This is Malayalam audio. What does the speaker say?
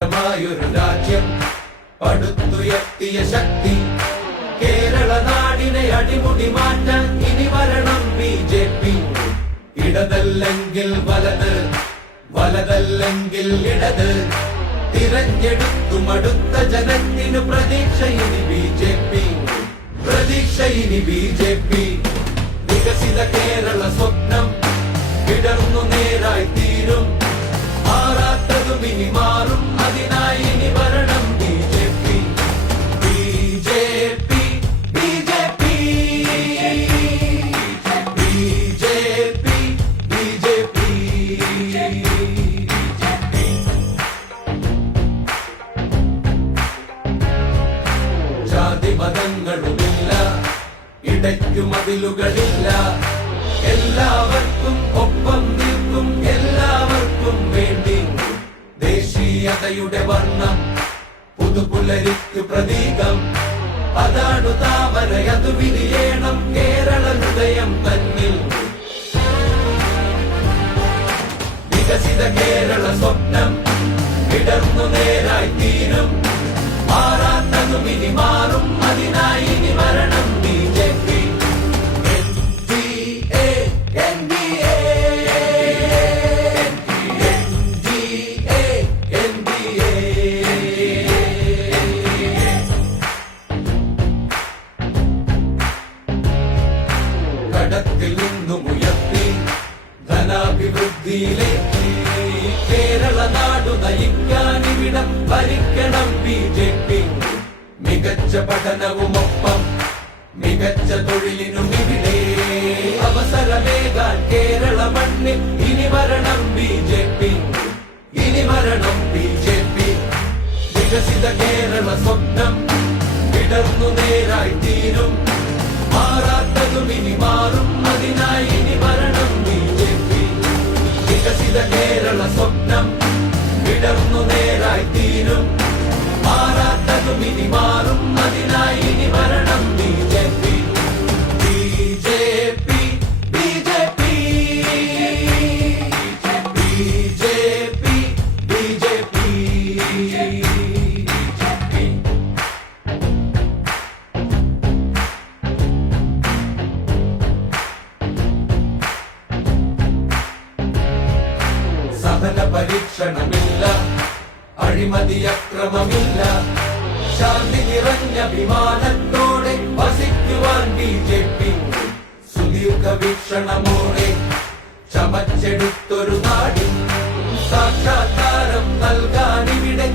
ൊരു രാജ്യം പടുത്തുയർത്തിയ ശക്തി കേരള നാടിനെ അടിമുടി മാറ്റാൻ ഇനി വരണം ബി.ജെ.പി. ഇടതല്ലെങ്കിൽ വലത്, വലതല്ലെങ്കിൽ ഇടത്, തിരഞ്ഞെടുത്തു മടുത്ത ജനത്തിനു പ്രതീക്ഷ ഇനി ബി.ജെ.പി. പ്രതീക്ഷ ഇനി ബി.ജെ.പി. വികസിത കേരള സ്വപ്നം വിടർന്നു നേരായി തീരും. മാറാത്തതും ഇനി മാറും, അതിനായി ഇനി വരണം BJP. BJP. BJP. BJP. BJP. ജാതി മതങ്ങളുമില്ല, ഇടയ്ക്കു മതിലുകളില്ല, എല്ലാവർക്കും ഒപ്പം നിൽക്കും, എല്ലാവർക്കും വേണ്ടി ദേശീയതയുടെ വർണ്ണം പുതുപുലരിക്കു പ്രതീകം. അതാണു താമര, അതു വിരിയണം കേരള ഹൃദയം തന്നിൽ. വികസിത കേരള സ്വപ്നം വിടർന്നു നേരായി തീരും. മാറാത്തതും ഇനി മാറും, അതിനായി ഇനി വരണം ബി.ജെ.പി. കടത്തിൽ നിന്നും ഉയർത്തി ധനാഭിവൃദ്ധിയിലേക്ക് കേരള നാടു നയിക്കാൻ ഇവിടം ഭരിക്കണം ബി.ജെ.പി. മികച്ച പഠനവുമൊപ്പം മികച്ച തൊഴിലിനും ഇവിടെ അവസരമേകാൻ കേരള മണ്ണിൽ ഇനി വരണം ബി.ജെ.പി. ഇനി വരണം ബി.ജെ.പി. വികസിത കേരള സ്വപ്നം വിടർന്നു നേരായി തീരും. മാറാത്തതും ഇനി മാറും, അതിനായി ഇനി വരണം ബി.ജെ.പി. വികസിത കേരള സ്വപ്നം വിടർന്നു നേരായി തീരും. മാറാത്തതും ഇനി മാറും, അതിനായി ഇനി വരണം BJP. BJP. BJP. BJP. BJP. സഹന പരീക്ഷണമില്ല, അഴിമതി അക്രമമില്ല, ശാന്തി നിറഞ്ഞ വിമാനത്തോടെ വസിക്കുവാൻ ബി.ജെ.പി. സുദീർഘ വീക്ഷണമോടെ ചമച്ചെടുത്തൊരു നാടിൻ സാക്ഷാത്കാരം നൽകാൻ ഇവിടെ